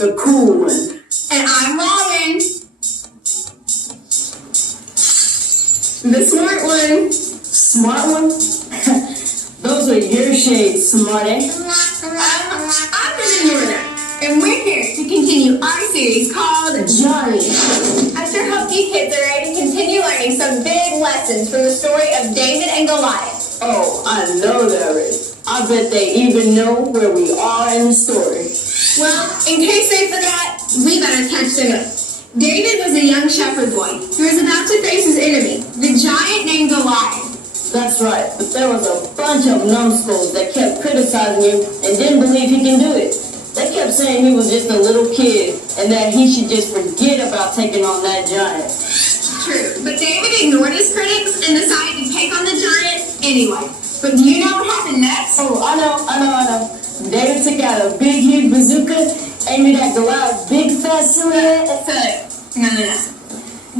the cool one. And I'm Robin, the smart one. Smart one? Those are your shades, smarty. I'm the Northern, and we're here to continue our series called Johnny. I sure hope you kids are ready to continue learning some big lessons from the story of David and Goliath. Oh, I know they're ready. I bet they even know where we are in the story. Well, in case they forgot, we better catch them up. David was a young shepherd boy who was about to face his enemy, the giant named Goliath. That's right, but there was a bunch of numbskulls that kept criticizing him and didn't believe he can do it. They kept saying he was just a little kid and that he should just forget about taking on that giant. True, but David ignored his critics and decided to take on the giant anyway. But do you know what happened next? Oh, I know. David took out a big, huge bazooka, aimed it at Goliath's big, fat silhouette. No.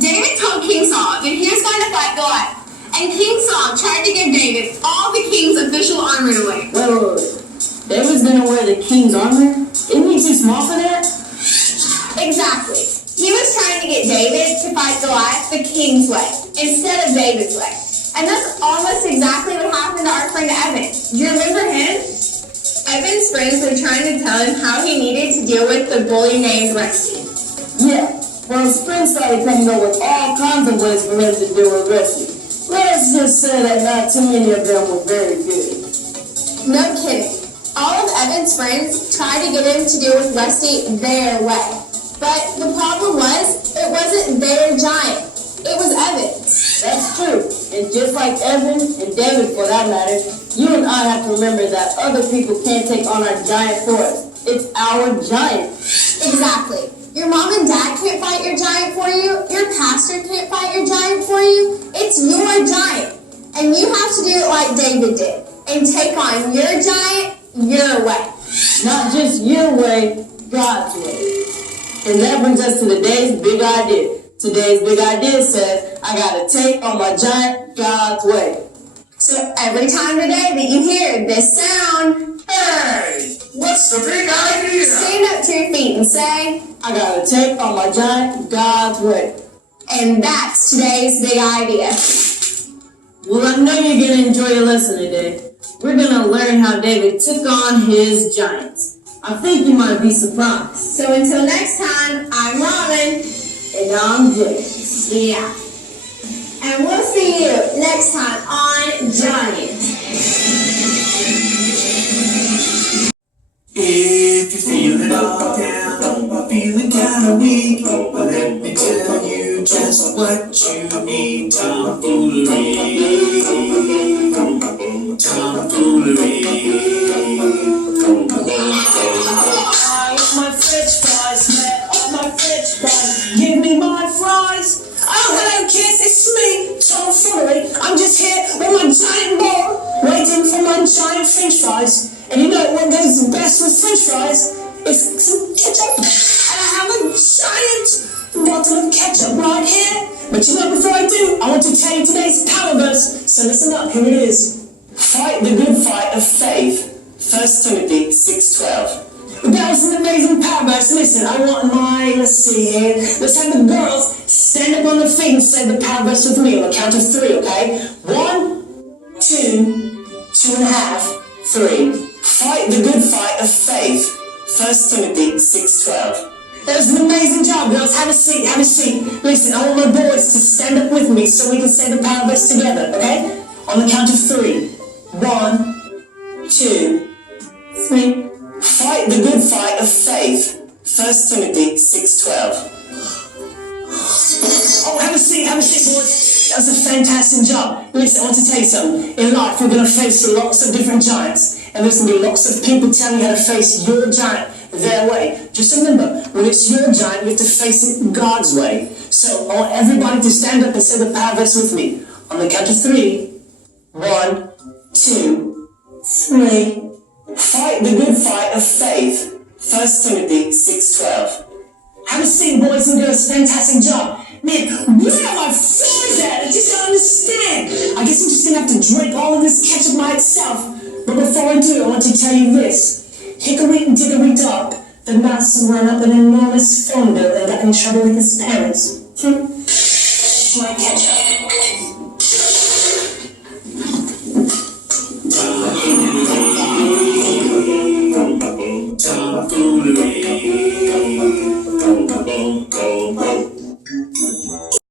David told King Saul that he was going to fight Goliath. And King Saul tried to give David all the king's official armor away. Wait. David's gonna wear the king's armor? Isn't he too small for that? Exactly. He was trying to get David to fight Goliath the king's way, instead of David's way. And that's almost exactly what happened to our friend Evan. Do you remember him? Evan's friends were trying to tell him how he needed to deal with the bully named Rusty. Yeah, well, his friends started coming up with all kinds of ways for him to deal with Rusty. Let's just say that not too many of them were very good. No kidding. All of Evan's friends tried to get him to deal with Rusty their way. But the problem was, it wasn't their giant. It was Evan's. That's true. And just like Evan and David for that matter, you and I have to remember that other people can't take on our giant for us. It's our giant. Exactly. Your mom and dad can't fight your giant for you. Your pastor can't fight your giant for you. It's your giant. And you have to do it like David did. And take on your giant your way. Not just your way, God's way. And that brings us to today's big idea. Today's big idea says, I gotta take on my giant God's way. So every time today that you hear this sound, Hey, what's the big idea? stand up to your feet and say, I gotta take on my giant God's way. and that's today's big idea. Well, I know you're gonna enjoy your lesson today. We're gonna learn how David took on his giants. I think you might be surprised. So until next time, I'm Robin. And I'm James. Yeah. And we'll see you next time on Giant. If you're feeling all down, feeling kinda weak, well, let me tell you just what you need. Tomfoolery. I want my french fries, man, all my french fries. Give me my fries. Oh, hello kids, it's me, Tomfoolery. I'm just here with my giant bowl, waiting for my giant french fries. And you know what goes best with french fries? It's some ketchup. And I have a giant bottle of ketchup right here. But you know, before I do, I want to tell you today's power verse. So listen up, here it is. Fight the good fight of faith. 1 Timothy 6:12. That was an amazing power verse. Listen, I want let's see here. Let's have the girls stand up on their feet and say the power verse with me on the count of 3, okay? 1, 2, 2.5, 3. Fight the good fight of faith. 1 Timothy 6:12. That was an amazing job, girls. Have a seat, have a seat. Listen, I want my boys to stand up with me so we can say the power verse together, okay? On the count of 3. 1, 2, 3. Fight the good fight of faith. 1 Timothy 6:12. Oh, have a seat, boys. That was a fantastic job. Listen, I want to tell you something. In life, we're going to face lots of different giants. And there's going to be lots of people telling you how to face your giant their way. Just remember, when it's your giant, you have to face it God's way. So I want everybody to stand up and say the power verse with me. On the count of 3. 1, 2, 3. Fight the good fight of faith. 1 Timothy 6:12. Have a seat, boys and girls. Fantastic job. Man, where are my fries at? I just don't understand. I guess I'm just going to have to drink all of this ketchup by itself. But before I do, I want to tell you this. Hickory dickory dock, The mouse ran up an enormous phone bill and got in trouble with his parents. My ketchup.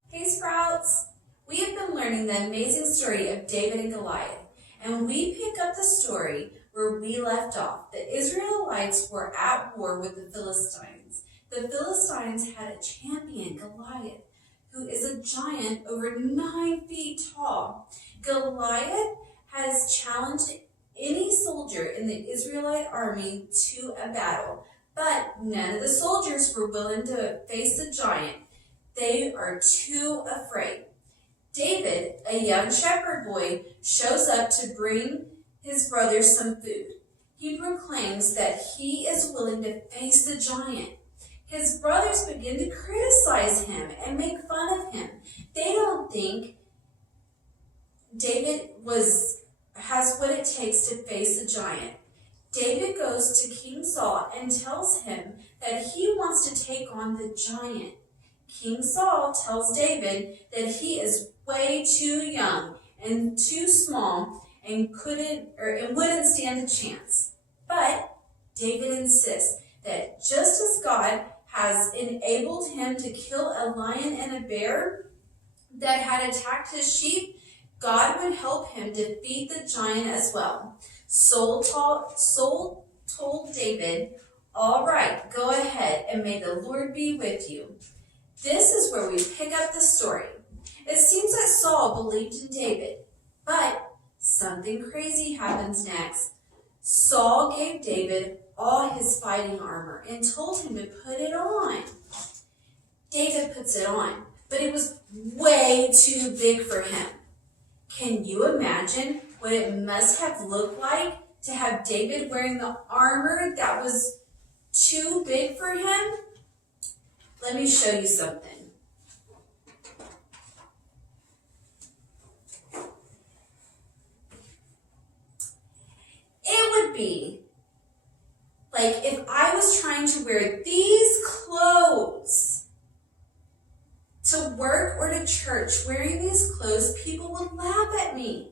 Hey Sprouts! We have been learning the amazing story of David and Goliath, and we pick up the story where we left off. The Israelites were at war with the Philistines. The Philistines had a champion, Goliath, who is a giant over 9 feet tall. Goliath has challenged any soldier in the Israelite army to a battle, but none of the soldiers were willing to face the giant. They are too afraid. David, a young shepherd boy, shows up to bring his brothers some food. He proclaims that he is willing to face the giant. His brothers begin to criticize him and make fun of him. They don't think David has what it takes to face the giant. David goes to King Saul and tells him that he wants to take on the giant. King Saul tells David that he is way too young and too small and wouldn't stand a chance. But David insists that just as God has enabled him to kill a lion and a bear that had attacked his sheep, God would help him defeat the giant as well. Saul told David, "All right, go ahead, and may the Lord be with you." This is where we pick up the story. It seems that Saul believed in David, but something crazy happens next. Saul gave David all his fighting armor and told him to put it on. David puts it on, but it was way too big for him. Can you imagine what it must have looked like to have David wearing the armor that was too big for him? Let me show you something. It would be like if I was trying to wear these clothes to work or to church. Wearing these clothes, people would laugh at me.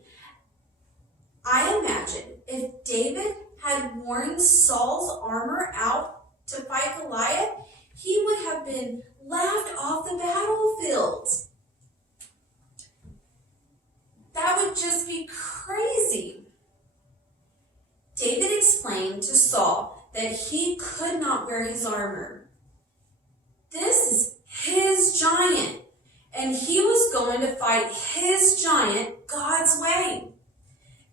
I imagine if David had worn Saul's armor out to fight Goliath, he would have been laughed off the battlefield. That would just be crazy. David explained to Saul that he could not wear his armor. This is his giant, and he was going to fight his giant God's way.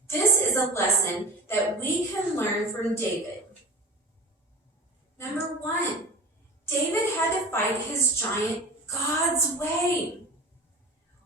This is a lesson that we can learn from David. Number 1, David had to fight his giant God's way.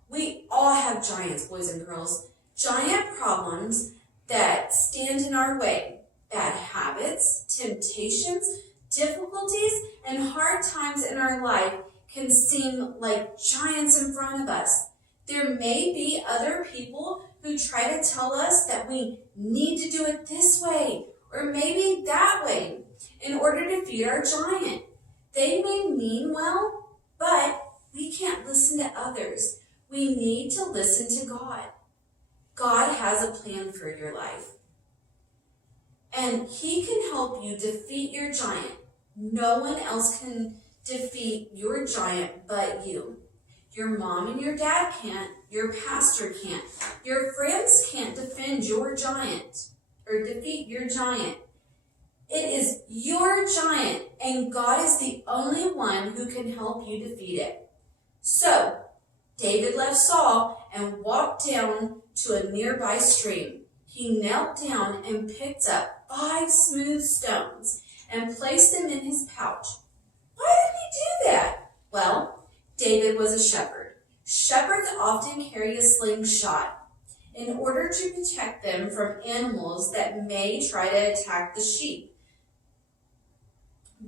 We all have giants, boys and girls. Giant problems that stand in our way. Bad habits, temptations, difficulties, and hard times in our life can seem like giants in front of us. There may be other people who try to tell us that we need to do it this way or maybe that way in order to defeat our giant. They may mean well, but we can't listen to others. We need to listen to God. God has a plan for your life, and He can help you defeat your giant. No one else can defeat your giant but you. Your mom and your dad can't. Your pastor can't. Your friends can't defend your giant or defeat your giant. It is your giant, and God is the only one who can help you defeat it. So, David left Saul and walked down to a nearby stream. He knelt down and picked up 5 smooth stones and placed them in his pouch. Why did he do that? Well, David was a shepherd. Shepherds often carry a slingshot in order to protect them from animals that may try to attack the sheep.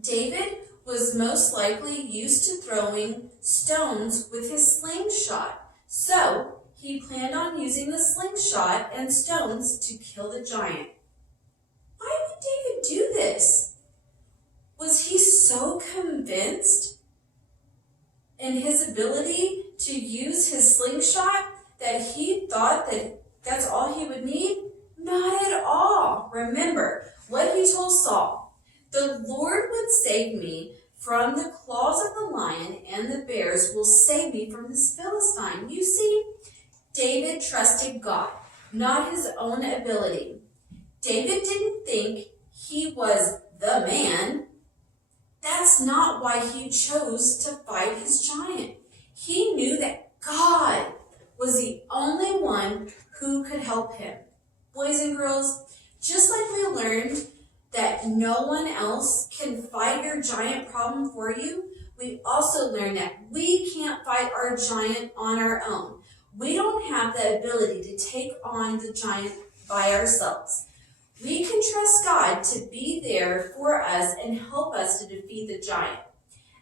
David was most likely used to throwing stones with his slingshot, so he planned on using the slingshot and stones to kill the giant. Why would David do this? Was he so convinced in his ability to use his slingshot that he thought that that's all he would need? Not at all. Remember what he told Saul. The Lord would save me from the claws of the lion, and the bears will save me from this Philistine. You see, David trusted God, not his own ability. David didn't think he was the man. That's not why he chose to fight his giant. He knew that God was the only one who could help him. Boys and girls, just like we learned that no one else can fight your giant problem for you, we also learned that we can't fight our giant on our own. We don't have the ability to take on the giant by ourselves. We can trust God to be there for us and help us to defeat the giant.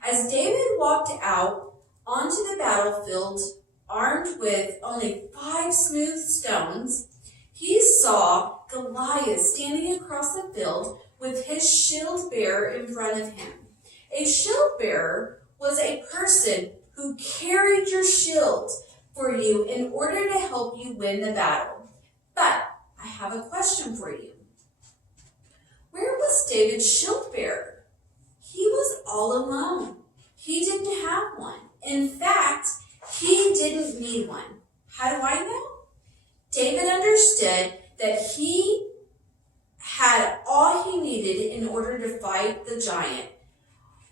As David walked out onto the battlefield, armed with only 5 smooth stones, he saw Goliath standing across the field with his shield bearer in front of him. A shield bearer was a person who carried your shield for you in order to help you win the battle. But I have a question for you. Where was David's shield bearer? He was all alone. He didn't have one. In fact, he didn't need one. How do I know? David understood that he had all he needed in order to fight the giant.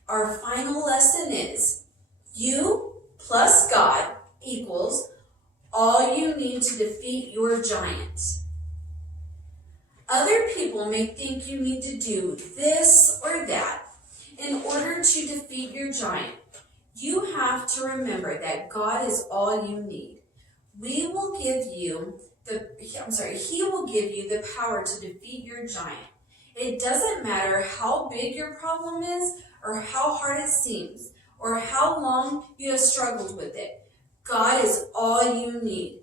Our final lesson is, you plus God equals all you need to defeat your giant. Other people may think you need to do this or that in order to defeat your giant. You have to remember that God is all you need. He will give you the power to defeat your giant. It doesn't matter how big your problem is, or how hard it seems, or how long you have struggled with it. God is all you need.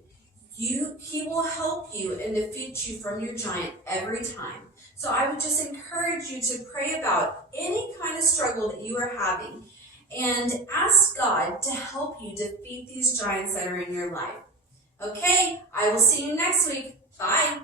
He will help you and defeat you from your giant every time. So I would just encourage you to pray about any kind of struggle that you are having and ask God to help you defeat these giants that are in your life. Okay, I will see you next week. Bye.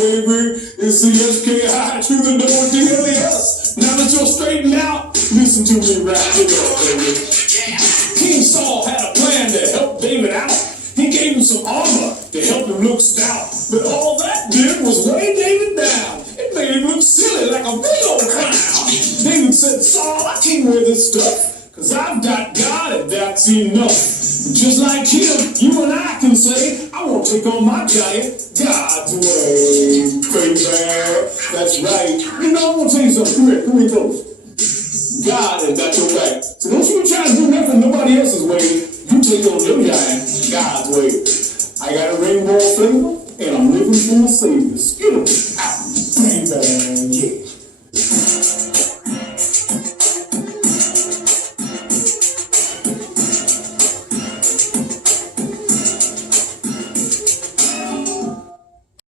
Baby, it's the SKI to the door DLS. Now that you're straightened out, listen to me right here, baby. King Saul had a plan to help David out. He gave him some armor to help him look stout. But all that did was weigh David down. It made him look silly like a big old clown. David said, Saul, I can't wear this stuff, 'cause I've got God and that's enough. Just like him, you and I can say, I won't take on my giant God's way, baby. That's right. You know, I'm going to tell you something. Come here close. God has got your back. So don't you try to do nothing nobody else's way. You take on your giant God's way. I got a rainbow flavor, and I'm living for my Savior. Skittle.